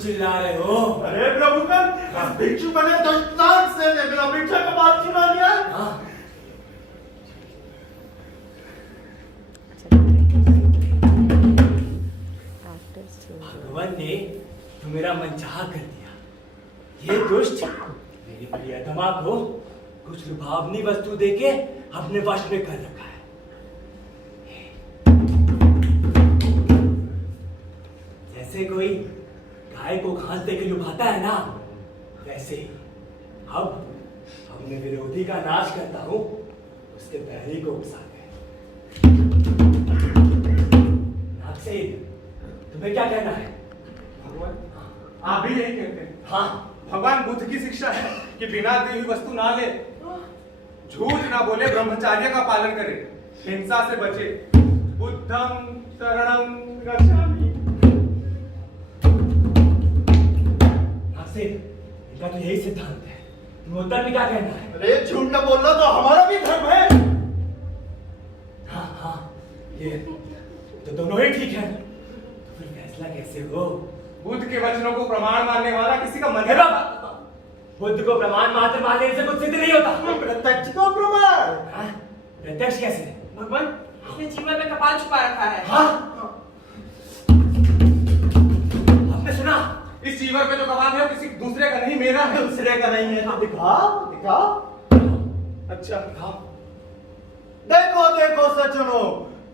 चिल्ला रहे हो? अरे प्रभु कर भिक्षु बने दुष्टान से ने मेरा भिक्षा का बात छुड़ा लिया। भगवान ने तो मेरा मनचाहा कर दिया। ये दुष्ट मेरी प्रियतमा को कुछ लुभावनी वस्तु देके अपने वश में कर रखा है। जैसे कोई गाय को घास देके लुभाता है ना, वैसे ही अब अपने विरोधी का नाश करता हूं, उसके बैरी को उकसा के। नागसेन, तुम्हें क्या कहना है? भगवान आप भी यही कहते हैं? हाँ, भगवान बुद्ध की शिक्षा है कि बिना दी हुई वस्तु ना ले, झूठ ना बोले, ब्रह्मचर्य का पालन करे, हिंसा से बचे। बुद्धं शरणं गच्छामि। नागसेन, इनका तो यही सिद्धांत है। तुम उत्तर में क्या कहना है? अरे झूठ न बोलना तो हमारा भी धर्म है। हाँ हाँ, ये तो दोनों ही ठीक है। तो फिर फैसला कैसे हो? बुद्ध के वचनों को प्रमाण मानने वाला किसी का मन हे बाबा, बुद्ध को प्रमाण मात्र मानने से कुछ सिद्ध नहीं होता। प्रत्यक्ष को प्रमाण। हाँ? प्रत्यक्ष कैसे? भगवान अपने जीवन में कपाल छुपा रखा है। हाँ? आपने सुना? इस जीवन पे जो कपाल है वो किसी दूसरे का नहीं, मेरा है। दूसरे का नहीं है तो दिखाओ दिखाओ। अच्छा हाँ। देखो देखो सज्जनों,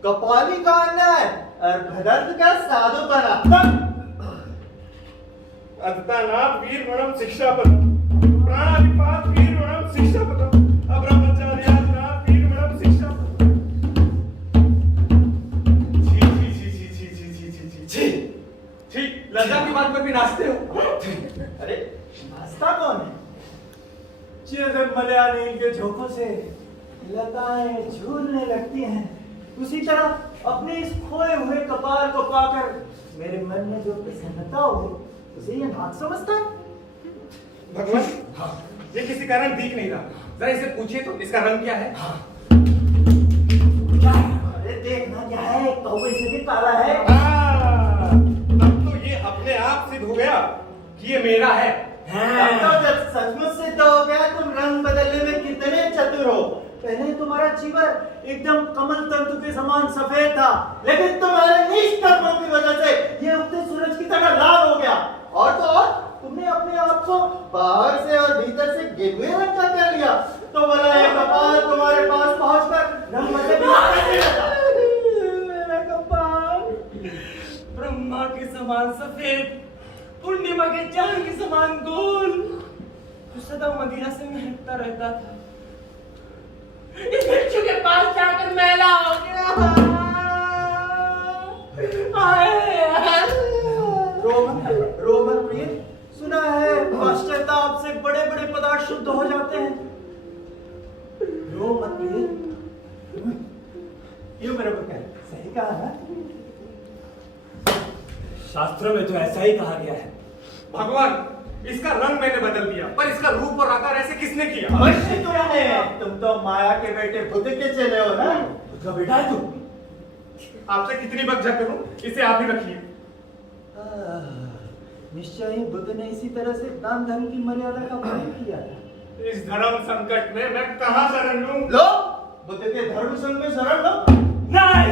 कपाली का अन्याय और भदर्थ का साधुपना। अदतानाथ वीर वणम शिक्षापद, प्राणाधिपात वीर वणम शिक्षापद, अब्रह्मचार्यानाथ वीर वणम शिक्षापद। छी छी छी छी छी छी छी छी छी छी। ठीक, लज्जा की बात पर भी नाचते हो। अरे नाश्ता कौन है? जब मलयाली के झोंकों से लताएं झूलने लगती हैं, उसी तरह अपने इस खोए हुए कपाल को पाकर मेरे मन में जो प्रसन्नता हो, उसे ये नाक समझता है। भगवान ये किसी कारण दिख नहीं रहा, जरा इसे पूछिए तो इसका रंग क्या है? क्या है? अरे देखना क्या है, कौवे से भी काला है। तब तो ये अपने आप सिद्ध हो गया कि ये मेरा है। अब तो जब सचमुच सिद्ध हो गया तुम रंग बदलने में कितने चतुर हो। पहले तुम्हारा जीवन एकदम कमल तंतु के समान सफेद था, लेकिन तुम्हारे नीच कर्मों की वजह से ये उगते सूरज की तरह लाल हो गया। और तो और तुमने अपने आप को बाहर से और भीतर से गेरुए रंग का कर लिया, तो बोला ये कपाल तुम्हारे पास पहुंचकर रंग बदलने लगा। मेरा कपाल ब्रह्मा के समान सफेद, पूर्णिमा के चांद के समान गोल, जो सदा मदिरा से महकता रहता था, इस भिक्षु के पास जाकर मैला हो गया। रोमन प्रिय, सुना है पश्चाताप से बड़े बड़े पदार्थ शुद्ध हो जाते हैं। रोमन प्रिय, ये मेरे को कह सही कहा है। शास्त्रों में तो ऐसा ही कहा गया है। भगवान इसका रंग मैंने बदल दिया, पर इसका रूप और आकार ऐसे किसने किया? अवश्य तुमने, तुम तो माया के बेटे बुद्ध के चले हो ना। बुद्ध का बेटा है तू? आपसे कितनी बकझक करूं, इसे आप ही रखिए। निश्चय ही बुद्ध ने इसी तरह से दान धर्म की मर्यादा का पालन किया था। इस धर्म संकट में मैं कहां शरण लूं? लो, बुद्ध के धर्म संग में शरण लो। नहीं,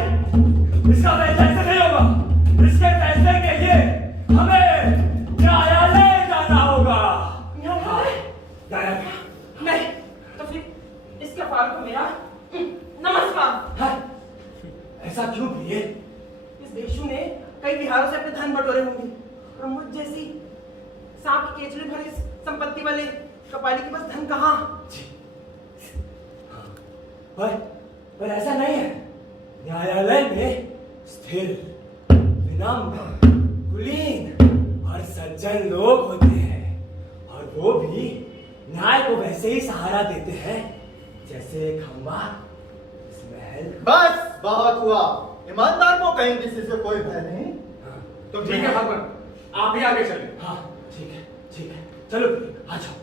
इसका फैसला ऐसे नहीं होगा। इसके फैसले के लिए हमें न्यायालय जाना होगा। न्यायालय? नहीं, तो फिर इस कपाल को मेरा नमस्कार। हाँ? ऐसा क्यों प्रिय? इस भिक्षु ने कई विहारों से अपने धन बटोरे होंगे, और मुझ जैसी सांप की केचुली भरी संपत्ति वाले कपाली के पास धन कहाँ? पर ऐसा नहीं है। न्यायालय में स्थिर, विनम्र, कुलीन और सज्जन लोग होते हैं, और वो भी न्याय को वैसे ही सहारा देते हैं जैसे एक खंबा इस महल। बस बहुत हुआ, ईमानदार को कहीं किसी से कोई भय नहीं। तो ठीक है भगवान, आप ही आगे चलें। हाँ ठीक है, चलो आ जाओ।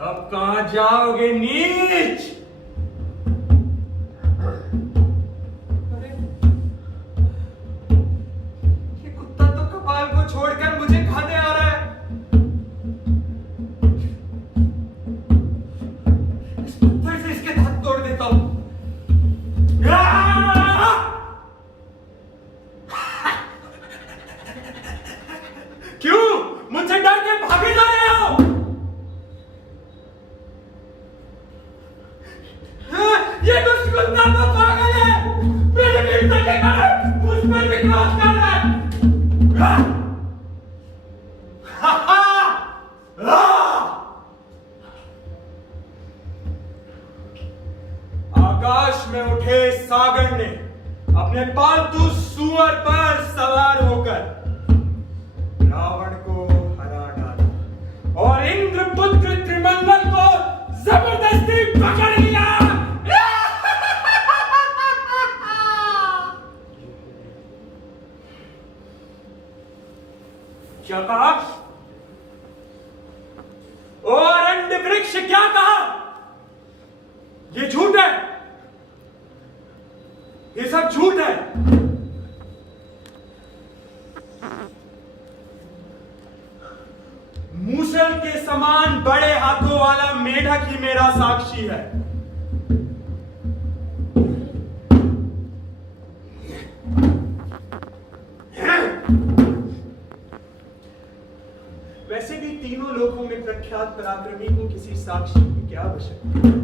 अब कहां जाओगे नीच? अरे ये कुत्ता तो कपाल को छोड़कर मुझे खाने आ रहा है। इस पत्थर से इसके दांत तोड़ देता हूं। क्यों मुझसे डर के भागे जा रहे हो? ये तो कुत्ता तो पागल है। मेरे भीतर के कारण मुझ पर विश्वास कर रहा है। आकाश में उठे सागर ने अपने पालतू सुअर पर सवार होकर रावण को हरा डाला और इंद्रपुत्र त्रिमंगल को जबरदस्ती पकड़ लिया। क्या कहा? और अरण्य वृक्ष क्या कहा? ये झूठ है, ये सब झूठ है। मूसल के समान बड़े हाथों वाला मेढक ही मेरा साक्षी है। वैसे भी तीनों लोकों में प्रख्यात पराक्रमी को किसी साक्षी की क्या आवश्यकता है?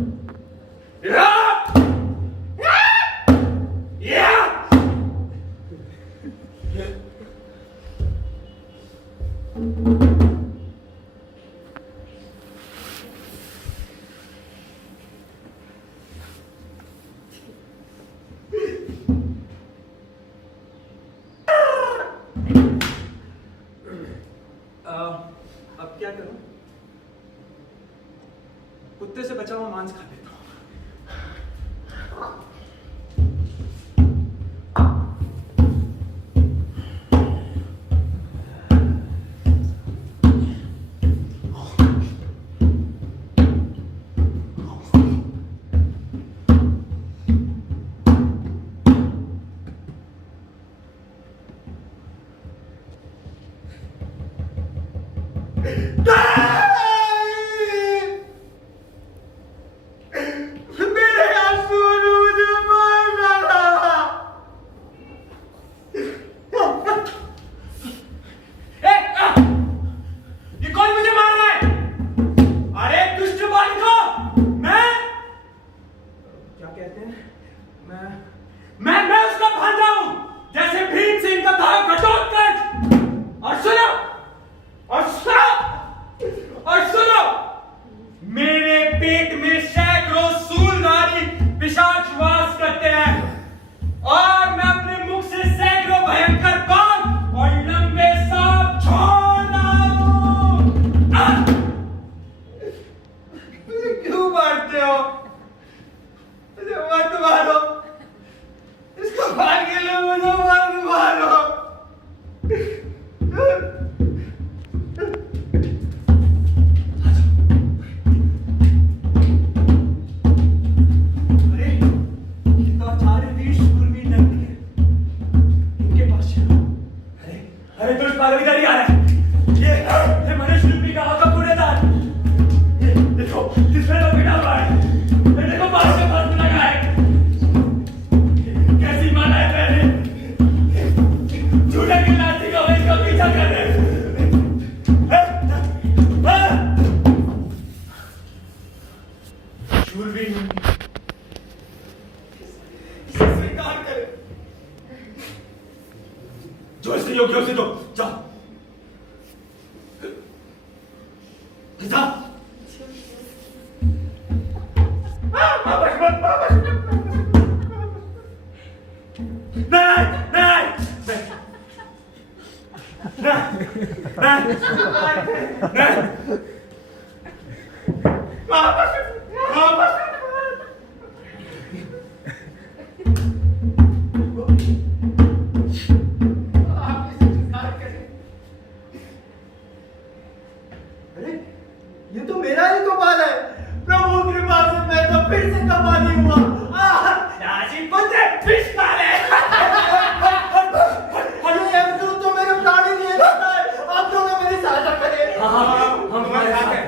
अब क्या करूं? कुत्ते से बचा हुआ मांस खा लेता हूं। मैं उसका भांजा हूं, जैसे भीम सिंह का था घटोत्कच। और सुनो, मेरे पेट में सैकड़ों सूलधारी पिशाच वास करते हैं और मैं अपने मुख से सैकड़ों भयंकर बाण और लंबे सांप छोड़ता हूं। क्यों मारते हो? मत मारो, इसको मार के लो, मुझे मत मारो। अरे ये तो आचार्य वीर शूरवीर नंदी है, इनके पास चलो। अरे तुझ पागल इधर ही आ रहा है। ये मनुष्य रूपी का आका कूड़ेदार। ये देखो किसने तो बिना मारे, ये देखो बाहर से बात लगा है। कैसी माना है मैंने, झूठे के नाती का इसका पीछा कर रहे। शूरवीर नंदी इसे स्वीकार करे, जो इससे योग्य हो उसे दो। जाओ ये तो मेरा ही कपाल है। प्रभु कृपा से मैं तो फिर से कपाली हुआ। राजी पुत्र पिछवाले। ये यमदूत तो मेरे प्राण ही लिए रहता है। आप लोग मेरी सहायता करें। हम तुम्हारे साथ हैं।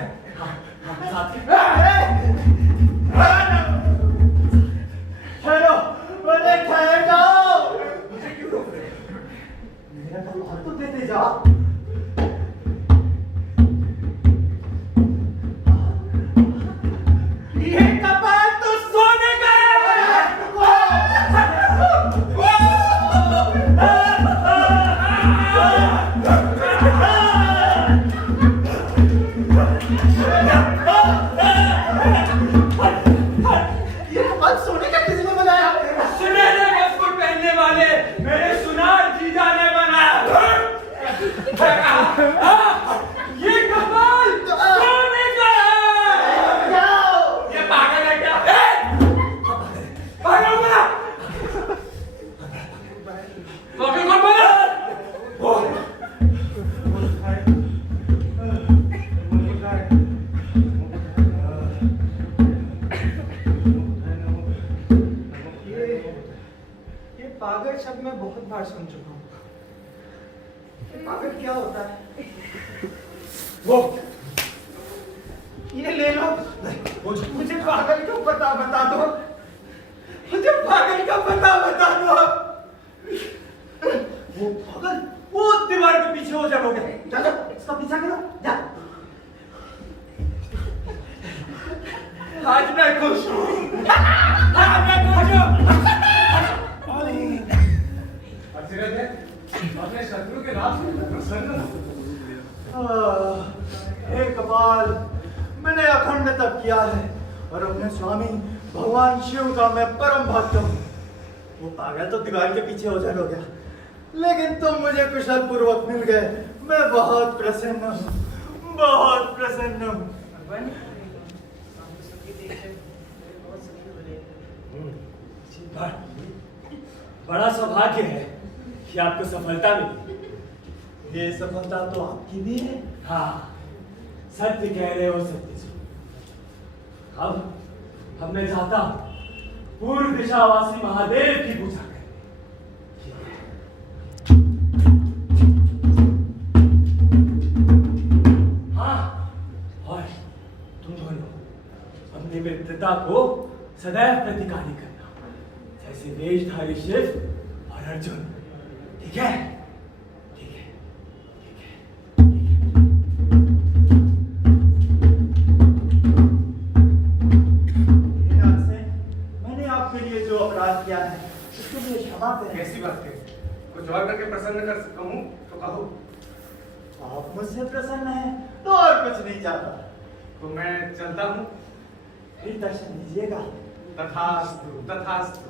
ठहरो, मुझे ठहर जाओ। मुझे क्यों रोक रहे हो? मेरा कपाल तो देते जाओ। ये कपाल तो सोने का है। ये कपाल सोने का किसने बनाया? सुनहरे वस्त्र पहनने वाले मेरे सुनार जीजा ने बनाया। ये कपाल सोने का है। जाओ। ये पागल है क्या? पागल बना। पागल मत बना। ये पागल शब्द मैं बहुत बार सुन चुका हूँ। ये पागल क्या होता है? वो ये ले लो। मुझे पागल का पता बता दो। मुझे पागल का पता बता दो। वो पागल वो दीवार के पीछे हो जाओगे। चलो इसका पीछा करो। जा। आज मैं खुश हूँ। आज मैं खुश हूँ। अचिरज है, अपने शत्रु के नाम से प्रसन्न हो। हे कपाल, मैंने अखंड तप किया है और अपने स्वामी भगवान शिव का मैं परम भक्त हूँ। वो पागल तो दीवार के पीछे हो हो गया, लेकिन तुम मुझे कुशल पूर्वक मिल गए। मैं बहुत प्रसन्न हूँ, बहुत प्रसन्न हूँ। भगवान आप सबकी देख बहुत सुखी हो रहे हैं। बड़ा सौभाग्य है कि आपको सफलता मिली। ये सफलता तो आपकी भी है। हाँ, सत्य कह रहे हो सत्य। अब मैं चाहता हूँ पूर्व दिशावासी महादेव की पूजा करें। हाँ, और तुम दोनों अपनी मित्रता को सदैव प्रतिकारी करना, जैसे वेशधारी शिव और अर्जुन। ठीक है? ठीक है, ठीक है, ठीक है। आज से मैंने आपके लिए जो अपराध किया है उसके लिए क्षमा करें। कैसी बात है? कुछ और करके प्रसन्न कर कहूँ तो कहो। आप मुझसे प्रसन्न हैं तो और कुछ नहीं चाहता। तो मैं चलता हूँ। फिर दर्शन दीजिएगा। तथास्तु, तथास्तु।